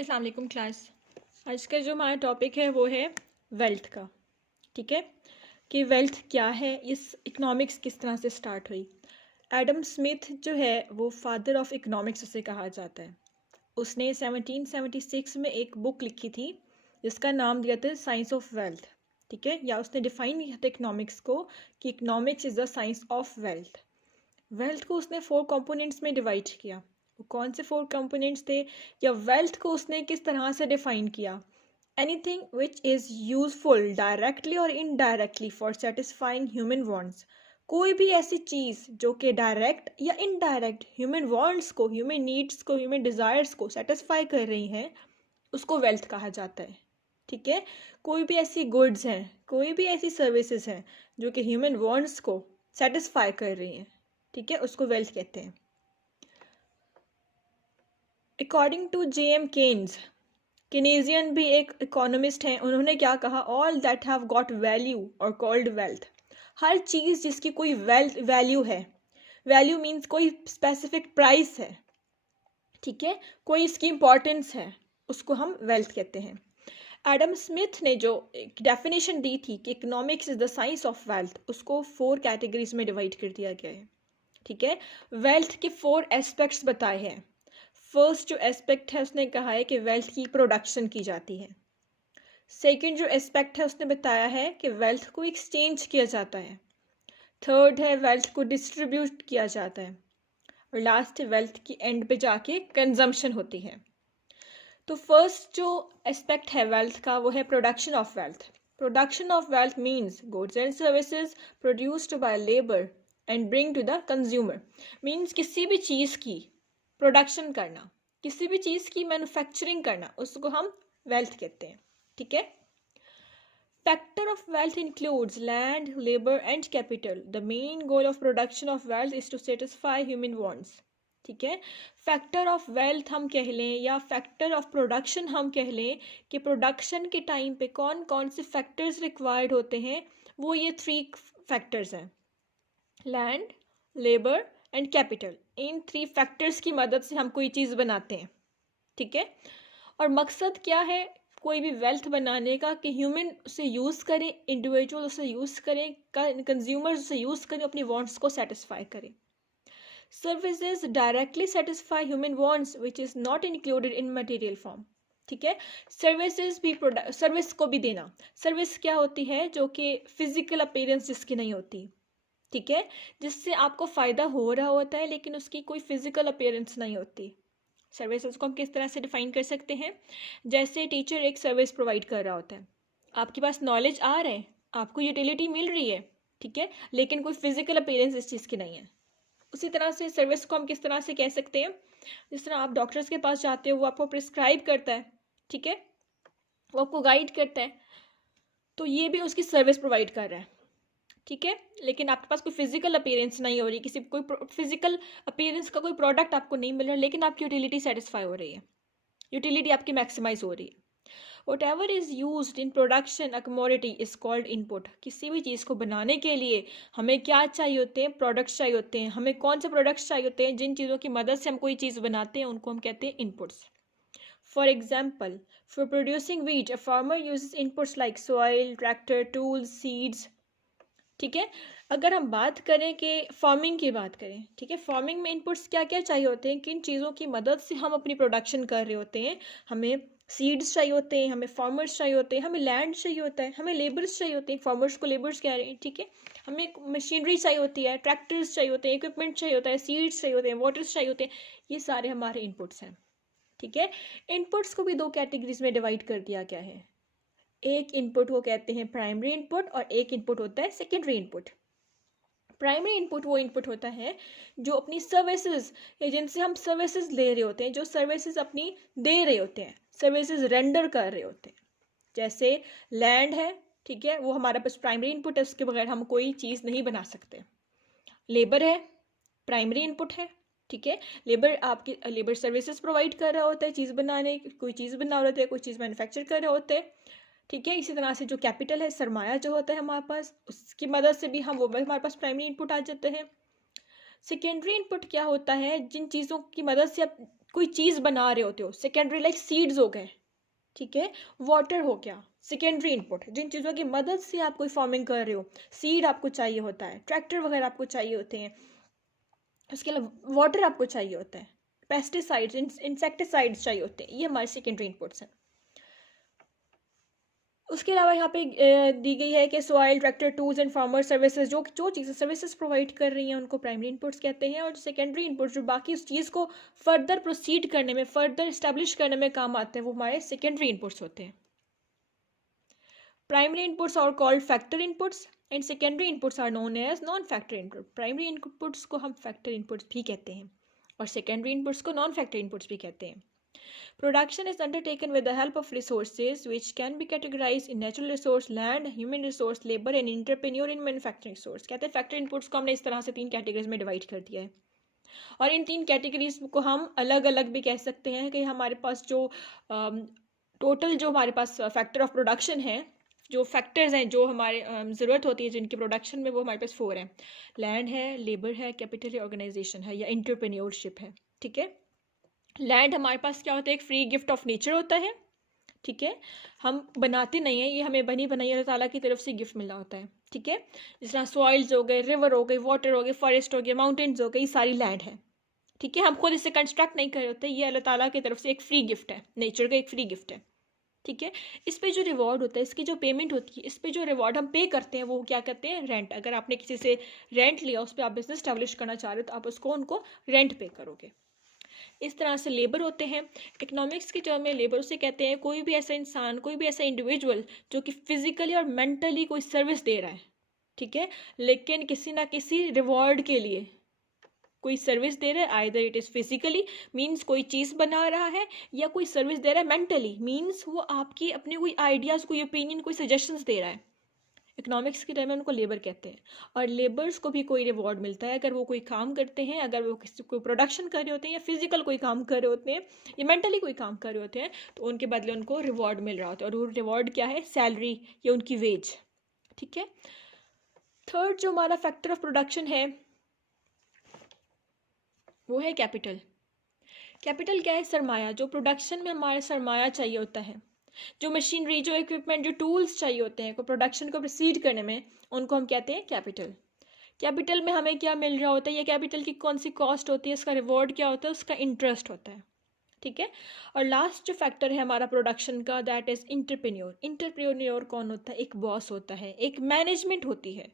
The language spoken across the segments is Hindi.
अस्सलाम वालेकुम क्लास। आज का जो हमारा टॉपिक है वो है वेल्थ का। ठीक है कि वेल्थ क्या है, इस इकोनॉमिक्स किस तरह से स्टार्ट हुई। एडम स्मिथ जो है वो फादर ऑफ इकोनॉमिक्स उसे कहा जाता है। उसने 1776 में एक बुक लिखी थी जिसका नाम दिया था साइंस ऑफ वेल्थ। ठीक है, या उसने डिफाइन किया था इकोनॉमिक्स को कि economics is the science of wealth. Wealth को उसने 4 कंपोनेंट्स में डिवाइड किया। वो कौन से 4 कंपोनेंट्स थे, या वेल्थ को उसने किस तरह से डिफाइन किया। Anything which is useful directly और indirectly for satisfying human wants. कोई भी ऐसी चीज़ जो कि डायरेक्ट या इनडायरेक्ट ह्यूमन वांट्स को, ह्यूमन नीड्स को, ह्यूमन डिज़ायर्स को सेटिस्फाई कर रही हैं, उसको वेल्थ कहा जाता है। ठीक है, कोई भी ऐसी गुड्स हैं, कोई भी ऐसी सर्विसेज हैं जो कि ह्यूमन वांट्स को सेटिस्फाई कर रही हैं, ठीक है, उसको वेल्थ कहते हैं। According to J M. Keynes, Keynesian भी एक इकोनॉमिस्ट हैं, उन्होंने क्या कहा, all that have got value और कॉल्ड वेल्थ। हर चीज़ जिसकी कोई वैल्यू है, वैल्यू मीन्स कोई स्पेसिफिक प्राइस है, ठीक है, कोई इसकी इंपॉर्टेंस है, उसको हम वेल्थ कहते हैं। एडम स्मिथ ने जो डेफिनेशन दी थी कि economics is the science of wealth, उसको 4 कैटेगरीज में डिवाइड कर दिया गया है। ठीक है, वेल्थ के 4 एस्पेक्ट्स बताए हैं। फर्स्ट जो एस्पेक्ट है उसने कहा है कि वेल्थ की प्रोडक्शन की जाती है। सेकंड जो एस्पेक्ट है उसने बताया है कि वेल्थ को एक्सचेंज किया जाता है। थर्ड है वेल्थ को डिस्ट्रीब्यूट किया जाता है। और लास्ट है वेल्थ की एंड पे जाके कंजम्पशन होती है। तो फर्स्ट जो एस्पेक्ट है वेल्थ का वो है production of wealth. Production of wealth means goods and services produced by labour and bring to the consumer. Means किसी भी चीज़ की प्रोडक्शन करना, किसी भी चीज़ की मैन्युफैक्चरिंग करना, उसको हम वेल्थ कहते हैं। ठीक है, factor of wealth includes land, labour and capital. The main goal of production of wealth is to satisfy human wants. ठीक है, फैक्टर ऑफ वेल्थ हम कह लें या फैक्टर ऑफ प्रोडक्शन हम कह लें कि प्रोडक्शन के टाइम पे कौन कौन से फैक्टर्स रिक्वायर्ड होते हैं, वो ये 3 फैक्टर्स हैं, land, labour and capital. In 3 factors की मदद से हम कोई चीज़ बनाते हैं। ठीक है, और मकसद क्या है कोई भी वेल्थ बनाने का, कि ह्यूमन उसे यूज़ करें, इंडिविजुअल उसे यूज़ करें, कंज्यूमर्स उसे यूज़ करें, अपनी वांट्स को सेटिस्फाई करें। Services directly satisfy human wants which is not included in material form. ठीक है, सर्विसेज भी सर्विस को भी देना। सर्विस क्या होती है, जो कि फिजिकल अपीयरेंस जिसकी नहीं होती, ठीक है, जिससे आपको फ़ायदा हो रहा होता है लेकिन उसकी कोई फिजिकल अपीयरेंस नहीं होती। सर्विसेज को हम किस तरह से डिफाइन कर सकते हैं, जैसे टीचर एक सर्विस प्रोवाइड कर रहा होता है, आपके पास नॉलेज आ रहा है, आपको यूटिलिटी मिल रही है, ठीक है, लेकिन कोई फिजिकल अपीयरेंस इस चीज़ की नहीं है। उसी तरह से सर्विस को हम किस तरह से कह सकते हैं, जिस तरह आप डॉक्टर्स के पास जाते हो, वो आपको प्रिस्क्राइब करता है, ठीक है, वो आपको गाइड करता है, तो ये भी उसकी सर्विस प्रोवाइड कर रहा है। ठीक है, लेकिन आपके पास कोई फिजिकल अपीयरेंस नहीं हो रही, किसी कोई फिजिकल अपीयरेंस का कोई प्रोडक्ट आपको नहीं मिल रहा, लेकिन आपकी यूटिलिटी सेटिस्फाई हो रही है, यूटिलिटी आपकी मैक्सिमाइज हो रही है। Whatever is used in production a commodity is called input। किसी भी चीज़ को बनाने के लिए हमें क्या चाहिए होते हैं, प्रोडक्ट्स चाहिए होते हैं। हमें कौन से प्रोडक्ट्स चाहिए होते हैं, जिन चीज़ों की मदद से हम कोई चीज़ बनाते हैं, उनको हम कहते हैं inputs. For example, for producing wheat a farmer uses inputs like soil, tractor, tools, seeds। ठीक है, अगर हम बात करें कि फार्मिंग की बात करें, ठीक है, फार्मिंग में इनपुट्स क्या क्या चाहिए होते हैं, किन चीज़ों की मदद से हम अपनी प्रोडक्शन कर रहे होते हैं। हमें सीड्स चाहिए होते हैं, हमें फार्मर्स चाहिए होते हैं, हमें लैंड चाहिए होता है, हमें लेबर्स चाहिए होते हैं, फार्मर्स को लेबर्स कह रहे हैं, ठीक है, हमें मशीनरी चाहिए होती है, ट्रैक्टर्स चाहिए होते हैं, इक्विपमेंट चाहिए होता है, सीड्स चाहिए होते हैं, वाटर्स चाहिए होते हैं। ये सारे हमारे इनपुट्स हैं। ठीक है, इनपुट्स को भी 2 कैटेगरीज में डिवाइड कर दिया गया है। एक इनपुट को कहते हैं प्राइमरी इनपुट और एक इनपुट होता है सेकेंडरी इनपुट। प्राइमरी इनपुट वो इनपुट होता है जो अपनी सर्विसेज, या जिनसे हम सर्विसेज ले रहे होते हैं, जो सर्विसेज अपनी दे रहे होते हैं, सर्विसेज रेंडर कर रहे होते हैं। जैसे लैंड है, ठीक है, वो हमारे पास प्राइमरी इनपुट है, उसके बगैर हम कोई चीज़ नहीं बना सकते। लेबर है, प्राइमरी इनपुट है, ठीक है, लेबर आपकी लेबर सर्विसेज प्रोवाइड कर रहा होता है, चीज़ बनाने, कोई चीज़ बना रहे होते हैं, कोई चीज़ मैन्युफैक्चर कर रहे होते हैं। ठीक है, इसी तरह से जो कैपिटल है, सरमाया जो होता है हमारे पास, उसकी मदद से भी हम, वो भी हमारे पास प्राइमरी इनपुट आ जाते हैं। सेकेंडरी इनपुट क्या होता है, जिन चीज़ों की मदद से आप कोई चीज़ बना रहे होते हो, सेकेंडरी लाइक सीड्स हो गए, ठीक है, वाटर हो गया, सेकेंडरी इनपुट, जिन चीज़ों की मदद से आप कोई फार्मिंग कर रहे हो, सीड आपको चाहिए होता है, ट्रैक्टर वगैरह आपको चाहिए होते हैं, उसके अलावा वाटर आपको चाहिए होता है, पेस्टिसाइड्स, इंसेक्टिसाइड्स चाहिए होते हैं, ये हमारे सेकेंडरी इनपुट्स हैं। उसके अलावा यहाँ पे दी गई है कि soil, tractor, tools and farmer services, जो जो चीज़ें सर्विसेज प्रोवाइड कर रही हैं उनको प्राइमरी इनपुट्स कहते हैं, और सेकेंडरी इनपुट्स जो बाकी उस चीज़ को फर्दर प्रोसीड करने में, फर्दर इस्टेब्लिश करने में काम आते हैं, वो हमारे सेकेंडरी इनपुट्स होते हैं। Primary inputs are called factor inputs and secondary inputs are known as non factor input. Primary inputs को हम फैक्टर इनपुट्स भी कहते हैं और सेकेंडरी इनपुट्स को नॉन फैक्टर इनपुट्स भी कहते हैं। Production is undertaken with the help of resources which can be categorized in natural resource, land, human resource, labor and entrepreneur in manufacturing source। कहते हैं फैक्टर इनपुट्स को हमने इस तरह से 3 कैटेगरीज में डिवाइड कर दिया है, और इन 3 कैटेगरीज को हम अलग अलग भी कह सकते हैं कि हमारे पास जो टोटल जो हमारे पास फैक्टर ऑफ प्रोडक्शन है, जो फैक्टर्स हैं जो हमारे ज़रूरत होती है जिनके प्रोडक्शन में, वो हमारे पास 4 हैं। लैंड है, लेबर है, कैपिटल है, ऑर्गेनाइजेशन है या एंटरप्रेन्योरशिप है, ठीक है। लैंड हमारे पास क्या होता है, एक फ्री गिफ्ट ऑफ नेचर होता है, ठीक है, हम बनाते नहीं हैं, ये हमें बनी बनाई अल्लाह ताला की तरफ से गिफ्ट मिला होता है, ठीक है। जिस तरह सॉइल्स हो गए, रिवर हो गई, वाटर हो गए, फॉरेस्ट हो गया, माउंटेन्स हो गई, सारी लैंड है, ठीक है। हम खुद इसे कंस्ट्रक्ट नहीं कर रहे होते, ये अल्लाह ताला की तरफ से एक फ्री गिफ्ट है, नेचर का एक फ्री गिफ्ट है, ठीक है। इस पे जो रिवॉर्ड होता है, इसकी जो पेमेंट होती है, इस पे जो रिवॉर्ड हम पे करते हैं वो क्या कहते हैं, रेंट। अगर आपने किसी से रेंट लिया, उस पर आप बिजनेस स्टैब्लिश करना चाह रहे हो तो आप उसको उनको रेंट पे करोगे। इस तरह से लेबर होते हैं। इकोनॉमिक्स के टर्म में लेबर उसे कहते हैं कोई भी ऐसा इंसान, कोई भी ऐसा इंडिविजुअल जो कि फिजिकली और मेंटली कोई सर्विस दे रहा है, ठीक है, लेकिन किसी ना किसी रिवॉर्ड के लिए कोई सर्विस दे रहा है। Either it is physically means कोई चीज़ बना रहा है, या कोई सर्विस दे रहा है मेंटली मीन्स वो आपकी अपने कोई आइडियाज़, कोई ओपिनियन, कोई सजेशंस दे रहा है। इकोनॉमिक्स के टाइम में उनको लेबर कहते हैं, और लेबर्स को भी कोई रिवॉर्ड मिलता है अगर वो कोई काम करते हैं, अगर वो किसी कोई प्रोडक्शन कर रहे होते हैं, या फिजिकल कोई काम कर रहे होते हैं, या मेंटली कोई काम कर रहे होते हैं, तो उनके बदले उनको रिवॉर्ड मिल रहा होता है, और वो रिवॉर्ड क्या है, सैलरी या उनकी वेज, ठीक है। थर्ड जो हमारा फैक्टर ऑफ प्रोडक्शन है वो है कैपिटल। कैपिटल क्या है, सरमाया, जो प्रोडक्शन में हमारे सरमाया चाहिए होता है, जो मशीनरी, जो इक्विपमेंट, जो टूल्स चाहिए होते हैं को प्रोडक्शन को प्रोसीड करने में, उनको हम कहते हैं कैपिटल। कैपिटल में हमें क्या मिल रहा होता है, या कैपिटल की कौन सी कॉस्ट होती है, इसका रिवॉर्ड क्या होता है, उसका इंटरेस्ट होता है, ठीक है। और लास्ट जो फैक्टर है हमारा प्रोडक्शन का, दैट इज इंटरप्रेन्योर। इंटरप्रेन्योर कौन होता है, एक बॉस होता है, एक मैनेजमेंट होती है,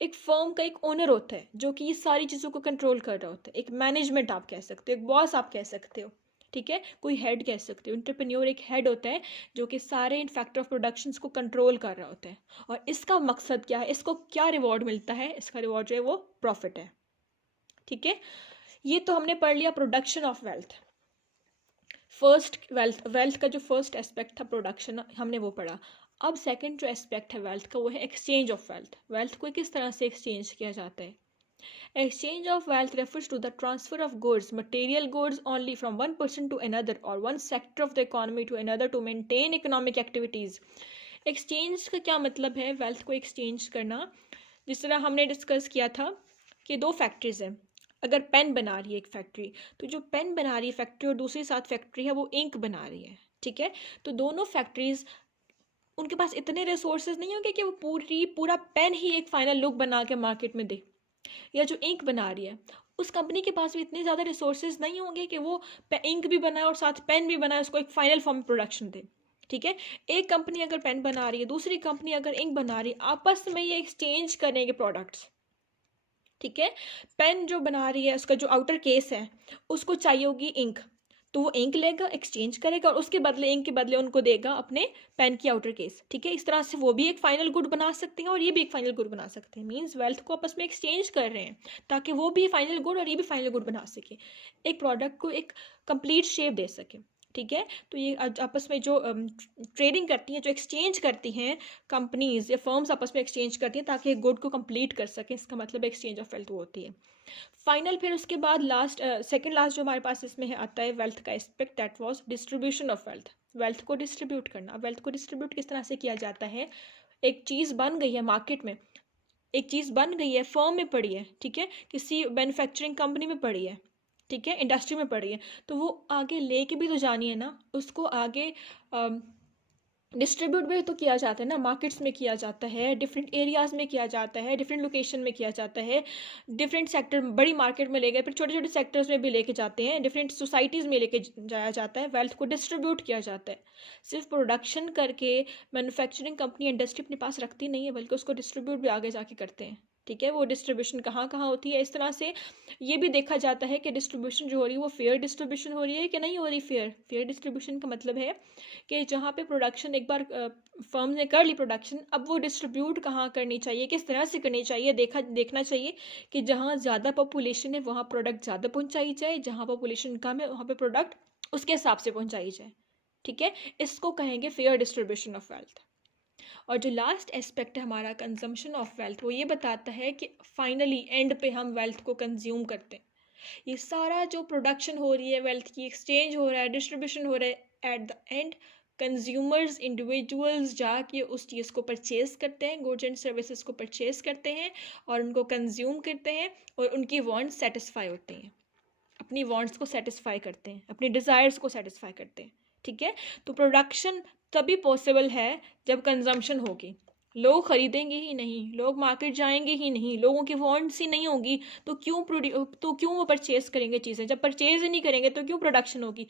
एक फर्म का एक ओनर होता है जो कि ये सारी चीज़ों को कंट्रोल कर रहा होता है, एक मैनेजमेंट आप कह सकते हो, एक बॉस आप कह सकते हो, ठीक है, कोई हेड कह सकते हो। एंटरप्रेन्योर एक हेड होता है जो कि सारे इन फैक्टर ऑफ प्रोडक्शंस को कंट्रोल कर रहा होता है, और इसका मकसद क्या है, इसको क्या रिवॉर्ड मिलता है, इसका रिवॉर्ड जो है वो प्रॉफिट है, ठीक है। ये तो हमने पढ़ लिया production of wealth. First wealth का जो फर्स्ट एस्पेक्ट था प्रोडक्शन, हमने वो पढ़ा। अब सेकंड जो एस्पेक्ट है वेल्थ का वो है एक्सचेंज ऑफ वेल्थ। वेल्थ को किस तरह से एक्सचेंज किया जाता है। Exchange of wealth refers to the transfer of goods, material goods only from one person to another or one sector of the economy to another to maintain economic activities। Exchange का क्या मतलब है, वेल्थ को एक्सचेंज करना। जिस तरह हमने डिस्कस किया था कि 2 फैक्ट्रीज हैं, अगर पेन बना रही है एक फैक्ट्री, तो जो पेन बना रही है फैक्ट्री और दूसरी साथ फैक्ट्री है वो इंक बना रही है, ठीक है। तो दोनों फैक्ट्रीज, उनके पास इतने रिसोर्सेज नहीं होंगे कि वो पूरा पेन ही एक फाइनल लुक बना के मार्केट में दे, या जो इंक बना रही है उस कंपनी के पास भी इतने ज़्यादा रिसोर्सेज नहीं होंगे कि वो इंक भी बनाए और साथ पेन भी बनाए, उसको एक फाइनल फॉर्म प्रोडक्शन दे, ठीक है। एक कंपनी अगर पेन बना रही है, दूसरी कंपनी अगर इंक बना रही है, आपस में ये एक्सचेंज करेंगे प्रोडक्ट्स, ठीक है। पेन जो बना रही है उसका जो आउटर केस है उसको चाहिए होगी इंक, तो वो इंक लेगा, एक्सचेंज करेगा, और उसके बदले इंक के बदले उनको देगा अपने पेन की आउटर केस, ठीक है। इस तरह से वो भी एक फाइनल गुड बना सकते हैं और ये भी एक फाइनल गुड बना सकते हैं। मींस वेल्थ को आपस में एक्सचेंज कर रहे हैं ताकि वो भी फाइनल गुड और ये भी फाइनल गुड बना सके, एक प्रोडक्ट को एक कंप्लीट शेप दे सके, ठीक है। तो ये आपस में जो ट्रेडिंग करती हैं, जो एक्सचेंज करती हैं कंपनीज या फर्म्स आपस में एक्सचेंज करती हैं ताकि एक गुड को कंप्लीट कर सकें, इसका मतलब एक्सचेंज ऑफ वेल्थ होती है। फाइनल फिर उसके बाद लास्ट सेकंड लास्ट जो हमारे पास इसमें है आता है वेल्थ का aspect, that was distribution of wealth. Wealth को डिस्ट्रीब्यूट करना। वेल्थ को डिस्ट्रीब्यूट किस तरह से किया जाता है, एक चीज़ बन गई है मार्केट में, एक चीज़ बन गई है, फर्म में पड़ी है, ठीक है, किसी मैन्युफैक्चरिंग कंपनी में पड़ी है, ठीक है, इंडस्ट्री में पड़ रही है, तो वो आगे लेके भी तो जानी है ना, उसको आगे डिस्ट्रीब्यूट भी तो किया जाता है ना, मार्केट्स में किया जाता है, डिफरेंट एरियाज़ में किया जाता है, डिफरेंट लोकेशन में किया जाता है, डिफरेंट सेक्टर, बड़ी मार्केट में ले गए, फिर छोटे छोटे सेक्टर्स में भी लेके जाते हैं, डिफरेंट सोसाइटीज़ में लेके जाया जाता है, वेल्थ को डिस्ट्रीब्यूट किया जाता है। सिर्फ प्रोडक्शन करके मैन्युफैक्चरिंग कंपनी इंडस्ट्री अपने पास रखती नहीं है, बल्कि उसको डिस्ट्रीब्यूट भी आगे जाके करते हैं। ठीक है, वो डिस्ट्रीब्यूशन कहाँ कहाँ होती है, इस तरह से ये भी देखा जाता है कि डिस्ट्रीब्यूशन जो हो रही है वो फेयर डिस्ट्रीब्यूशन हो रही है कि नहीं हो रही। फेयर डिस्ट्रीब्यूशन का मतलब है कि जहाँ पे प्रोडक्शन एक बार फर्म ने कर ली प्रोडक्शन, अब वो डिस्ट्रीब्यूट कहाँ करनी चाहिए, किस तरह से करनी चाहिए, देखना चाहिए कि जहाँ ज़्यादा पॉपुलेशन है वहाँ प्रोडक्ट ज़्यादा पहुँचाई जाए, जहाँ पॉपुलेशन कम है वहाँ पे प्रोडक्ट उसके हिसाब से पहुँचाई जाए। ठीक है, इसको कहेंगे फेयर डिस्ट्रीब्यूशन ऑफ वेल्थ। और जो लास्ट एस्पेक्ट है हमारा कंजम्पशन ऑफ वेल्थ, वो ये बताता है कि फाइनली एंड पे हम वेल्थ को कंज्यूम करते हैं। ये सारा जो प्रोडक्शन हो रही है, वेल्थ की एक्सचेंज हो रहा है, डिस्ट्रीब्यूशन हो रहा है, at the end consumers individuals जाके उस चीज़ को परचेज़ करते हैं, गुड्स एंड सर्विसेज को परचेज़ करते हैं और उनको कंज्यूम करते हैं और उनकी वांट्स सेटिस्फाई होते हैं, अपनी वांट्स को सेटिस्फाई करते हैं, अपनी डिज़ायर्स को सेटिस्फाई करते हैं। ठीक है, तो प्रोडक्शन तभी पॉसिबल है जब कंजम्पशन होगी। लोग खरीदेंगे ही नहीं, लोग मार्केट जाएंगे ही नहीं, लोगों की वांट्स ही नहीं होगी, तो क्यों वो परचेज़ करेंगे चीज़ें, जब परचेज़ ही नहीं करेंगे तो क्यों प्रोडक्शन होगी।